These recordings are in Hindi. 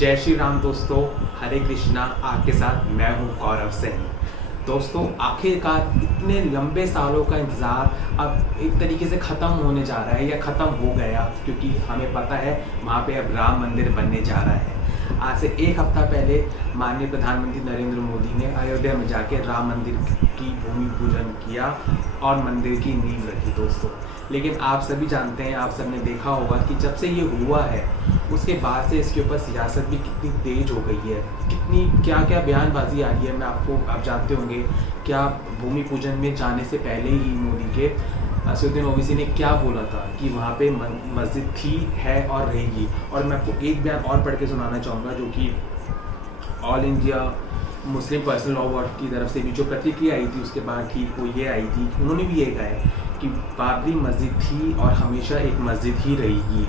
जय श्री राम दोस्तों, हरे कृष्णा। आपके साथ मैं हूं गौरव सिंह। दोस्तों, आखिरकार इतने लंबे सालों का इंतज़ार अब एक तरीके से ख़त्म होने जा रहा है या ख़त्म हो गया, क्योंकि हमें पता है वहाँ पे अब राम मंदिर बनने जा रहा है। आज से एक हफ्ता पहले माननीय प्रधानमंत्री नरेंद्र मोदी ने अयोध्या में जाके राम मंदिर की भूमि पूजन किया और मंदिर की नींव रखी दोस्तों। लेकिन आप सभी जानते हैं, आप सबने देखा होगा कि जब से ये हुआ है उसके बाद से इसके ऊपर सियासत भी कितनी तेज हो गई है, कितनी क्या क्या बयानबाजी आ रही है। आप जानते होंगे क्या भूमि पूजन में जाने से पहले ही मोदी के असदुद्दीन ओवैसी ने क्या बोला था कि वहाँ पे मस्जिद थी, है और रहेगी। और मैं आपको एक बयान और पढ़ के सुनाना चाहूँगा, जो कि all India Muslim personal law board की तरफ से भी जो प्रतिक्रिया आई थी उसके बाद ठीक वो ये आई थी। उन्होंने भी ये कहा है कि बाबरी मस्जिद थी और हमेशा एक मस्जिद ही रहेगी।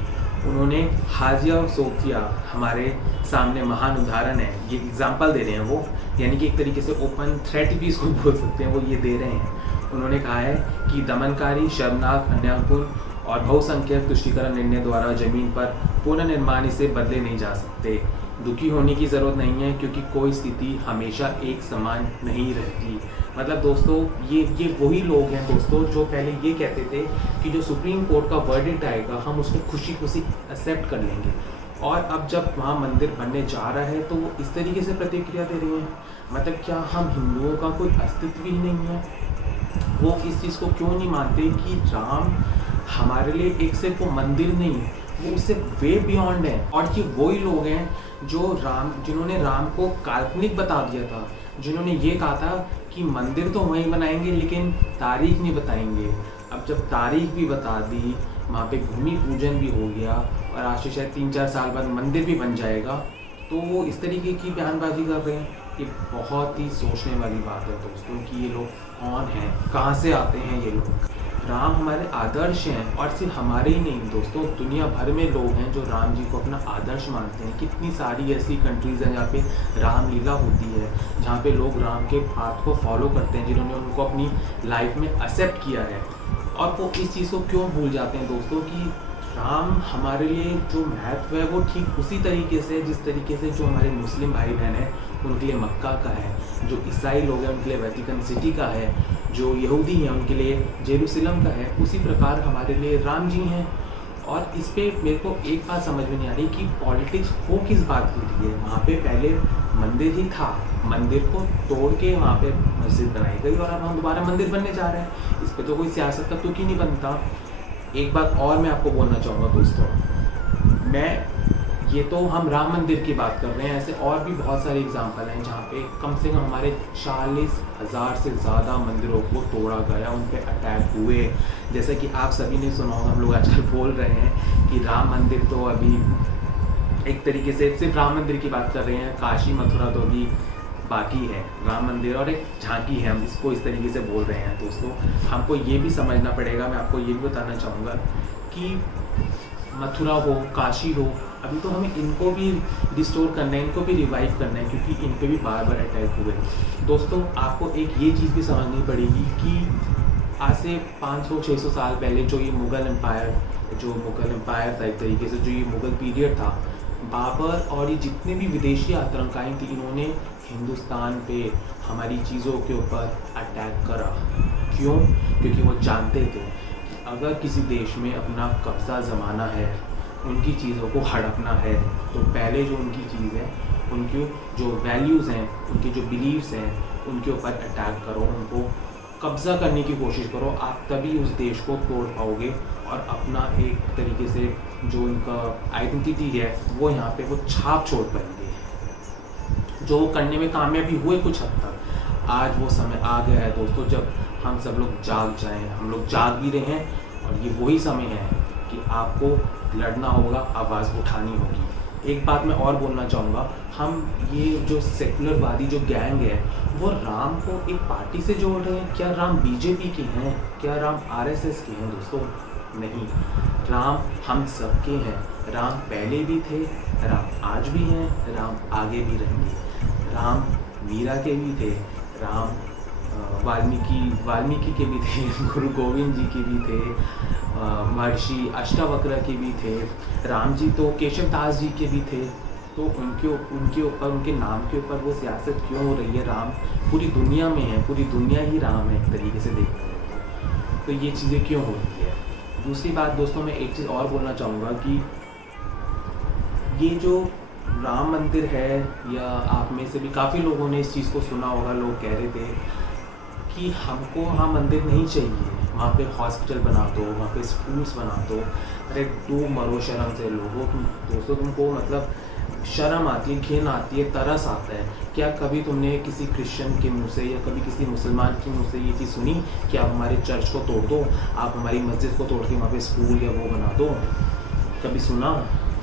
उन्होंने हाजिया सोफिया हमारे सामने महान उदाहरण है, ये एग्जाम्पल दे रहे हैं वो, यानी कि एक तरीके से ओपन थ्रेट भी इसको बोल सकते हैं, वो ये दे रहे हैं। उन्होंने कहा है कि दमनकारी, शर्मनाक, अन्यायपूर्ण और बहुसंख्यक तुष्टीकरण निर्णय द्वारा जमीन पर पुनर्निर्माण इसे बदले नहीं जा सकते। दुखी होने की ज़रूरत नहीं है, क्योंकि कोई स्थिति हमेशा एक समान नहीं रहती। मतलब दोस्तों, ये वही लोग हैं दोस्तों जो पहले ये कहते थे कि जो सुप्रीम कोर्ट का वर्डिक्ट आएगा हम उसको खुशी खुशी एक्सेप्ट कर लेंगे, और अब जब वहाँ मंदिर बनने जा रहा है तो वो इस तरीके से प्रतिक्रिया दे रही हैं। मतलब क्या हम हिंदुओं का कोई अस्तित्व ही नहीं है? वो इस चीज़ को क्यों नहीं मानते कि राम हमारे लिए एक सिर्फ वो मंदिर नहीं, वो उससे वे बियॉन्ड है। और ये वही लोग हैं जिन्होंने राम को काल्पनिक बता दिया था, जिन्होंने ये कहा था कि मंदिर तो वहीं बनाएंगे लेकिन तारीख नहीं बताएंगे। अब जब तारीख भी बता दी, वहाँ पे भूमि पूजन भी हो गया और आज से शायद 3-4 साल बाद मंदिर भी बन जाएगा, तो वो इस तरीके की बयानबाजी कर रहे हैं। ये बहुत ही सोचने वाली बात है दोस्तों कि ये लोग कौन हैं, कहाँ से आते हैं ये लोग। राम हमारे आदर्श हैं, और सिर्फ हमारे ही नहीं दोस्तों, दुनिया भर में लोग हैं जो राम जी को अपना आदर्श मानते हैं। कितनी सारी ऐसी कंट्रीज़ हैं जहाँ पे रामलीला होती है, जहाँ पे लोग राम के पाथ को फॉलो करते हैं, जिन्होंने उनको अपनी लाइफ में एक्सेप्ट किया है। और वो इस चीज़ को क्यों भूल जाते हैं दोस्तों कि राम हमारे लिए जो महत्व है वो ठीक उसी तरीके से जिस तरीके से जो हमारे मुस्लिम भाई बहन हैं उनके लिए मक्का का है, जो ईसाई लोग हैं उनके लिए वेटिकन सिटी का है, जो यहूदी हैं उनके लिए जेरूसलम का है, उसी प्रकार हमारे लिए राम जी हैं। और इस पे मेरे को एक बात समझ में नहीं आ रही कि पॉलिटिक्स हो किस बात की रही है। वहाँ पे पहले मंदिर ही था, मंदिर को तोड़ के वहाँ पे मस्जिद बनाई गई और अब हम दोबारा मंदिर बनने जा रहे हैं। इस पे तो कोई सियासत का तुक ही नहीं बनता। एक बात और मैं आपको बोलना चाहूँगा दोस्तों, ये तो हम राम मंदिर की बात कर रहे हैं, ऐसे और भी बहुत सारे एग्जाम्पल हैं जहाँ पे कम से कम हमारे 40,000 से ज़्यादा मंदिरों को तोड़ा गया, उन पे अटैक हुए। जैसे कि आप सभी ने सुना होगा, हम लोग आजकल बोल रहे हैं कि राम मंदिर तो अभी एक तरीके से सिर्फ राम मंदिर की बात कर रहे हैं, काशी मथुरा तो अभी बाकी है, राम मंदिर और एक झांकी है, हम इसको इस तरीके से बोल रहे हैं। दोस्तों, हमको ये भी समझना पड़ेगा, मैं आपको ये भी बताना चाहूँगा कि मथुरा हो, काशी हो, अभी तो हमें इनको भी रिस्टोर करना है, इनको भी रिवाइव करना है, क्योंकि इन पे भी बार बार अटैक हुए। दोस्तों, आपको एक ये चीज़ भी समझनी पड़ेगी कि आज से 500-600 साल पहले जो ये मुग़ल एम्पायर था, एक तरीके से जो ये मुग़ल पीरियड था, बाबर और ये जितने भी विदेशी आतंकवादी थी, इन्होंने हिंदुस्तान पे हमारी चीज़ों के ऊपर अटैक करा। क्यों? क्योंकि वो जानते थे कि अगर किसी देश में अपना कब्ज़ा जमाना है, उनकी चीज़ों को हड़पना है, तो पहले जो उनकी चीज़ है, उनकी जो वैल्यूज़ हैं, उनके जो बिलीव्स हैं, उनके ऊपर अटैक करो, उनको कब्ज़ा करने की कोशिश करो। आप तभी उस देश को तोड़ पाओगे और अपना एक तरीके से जो इनका आइडेंटिटी है वो यहाँ पे वो छाप छोड़ पाएंगे, जो करने में कामयाबी हुए कुछ हद तक। आज वो समय आ गया है दोस्तों जब हम सब लोग जाग जाएं। हम लोग जाग भी रहे हैं, और ये वही समय है कि आपको लड़ना होगा, आवाज़ उठानी होगी। एक बात मैं और बोलना चाहूँगा, हम ये जो सेकुलरवादी जो गैंग है वो राम को एक पार्टी से जोड़ रहे हैं। क्या राम बीजेपी के हैं? क्या राम आरएसएस के हैं? दोस्तों नहीं, राम हम सबके हैं। राम पहले भी थे, राम आज भी हैं, राम आगे भी रहेंगे। राम मीरा के भी थे, राम वाल्मीकि के भी थे, गुरु गोविंद जी के भी थे, महर्षि अष्टावक्र के भी थे, राम जी तो केशव दास जी के भी थे। तो उनके ऊपर, उनके नाम के ऊपर वो सियासत क्यों हो रही है? राम पूरी दुनिया में है, पूरी दुनिया ही राम है एक तरीके से देखा जाए तो ये चीज़ें क्यों हो रही है? दूसरी बात दोस्तों, मैं एक चीज़ और बोलना चाहूँगा कि ये जो राम मंदिर है, या आप में से भी काफ़ी लोगों ने इस चीज़ को सुना होगा, लोग कह रहे थे कि हमको वहाँ मंदिर नहीं चाहिए, वहाँ पे हॉस्पिटल बना दो, वहाँ पे स्कूल्स बना दो। अरे डूब मरो शर्म से लोगों। दोस्तों तुमको मतलब शर्म आती है, घिन आती है, तरस आता है क्या? कभी तुमने किसी क्रिश्चियन के मुंह से या कभी किसी मुसलमान के मुंह से ये चीज़ सुनी कि आप हमारे चर्च को तोड़ दो, आप हमारी मस्जिद को तोड़ के वहाँ पे स्कूल या वो बना दो? कभी सुना?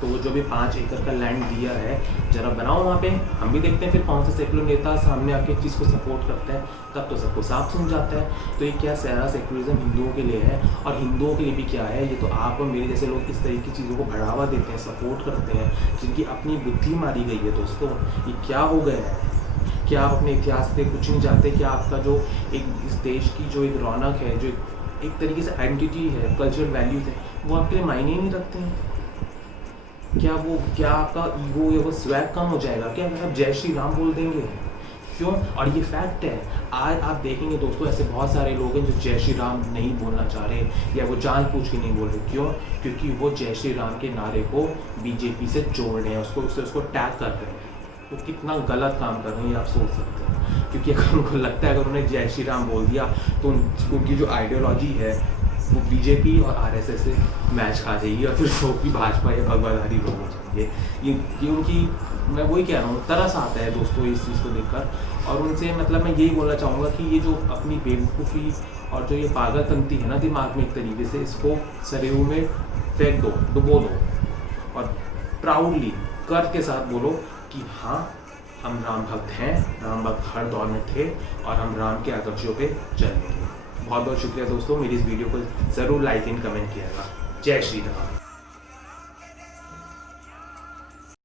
तो वो जो भी 5 एकड़ का लैंड दिया है, जरा बनाओ वहाँ पे। हम भी देखते हैं फिर कौन सा सेकुलर नेता सामने आके चीज़ को सपोर्ट करता है, तब तो सबको साफ सुन जाता है। तो ये क्या सारा सेकुलरिज्म हिंदुओं के लिए है, और हिंदुओं के लिए भी क्या है? ये तो आप और मेरे जैसे लोग इस तरीके की चीज़ों को बढ़ावा देते हैं, सपोर्ट करते हैं, जिनकी अपनी बुद्धि मारी गई है। दोस्तों ये क्या हो गया है? क्या आप अपने इतिहास से कुछ नहीं जानते? क्या आपका जो एक इस देश की जो एक रौनक है, जो एक तरीके से आइडेंटिटी है, कल्चरल वैल्यूज है, वो आपके लिए मायने ही नहीं रखते हैं? क्या आपका ईगो या वो स्वैग कम हो जाएगा क्या अगर आप जय श्री राम बोल देंगे? क्यों? और ये फैक्ट है। आज आप देखेंगे दोस्तों, ऐसे बहुत सारे लोग हैं जो जय श्री राम नहीं बोलना चाह रहे, या वो जानबूझ के नहीं बोल रहे। क्यों? क्योंकि वो जय श्री राम के नारे को बीजेपी से जोड़ रहे हैं, उसको टैग कर रहे हैं। तो कितना गलत काम कर रहे हैं ये आप सोच सकते हैं। क्योंकि अगर उनको लगता है अगर उन्हें जय श्री राम बोल दिया तो उनकी जो आइडियोलॉजी है वो बीजेपी और आरएसएस से मैच खा जाएगी, और फिर वो भी भाजपा या भगवाधारी लोग हो जाएंगे। ये उनकी, मैं वही कह रहा हूँ, तरस आता है दोस्तों इस चीज़ को देखकर। और उनसे मतलब मैं यही बोलना चाहूँगा कि ये जो अपनी बेवकूफ़ी और जो ये पागलपंती है ना दिमाग में, एक तरीके से इसको सरयू में फेंक दो, डुबो दो, और प्राउडली गर्व के साथ बोलो कि हाँ, हम राम भक्त हैं, राम भक्त हर दौर में थे, और हम राम के आदर्शों पे चलेंगे। बहुत बहुत शुक्रिया दोस्तों, मेरी इस वीडियो को ज़रूर लाइक एंड कमेंट किएगा। जय श्री राम।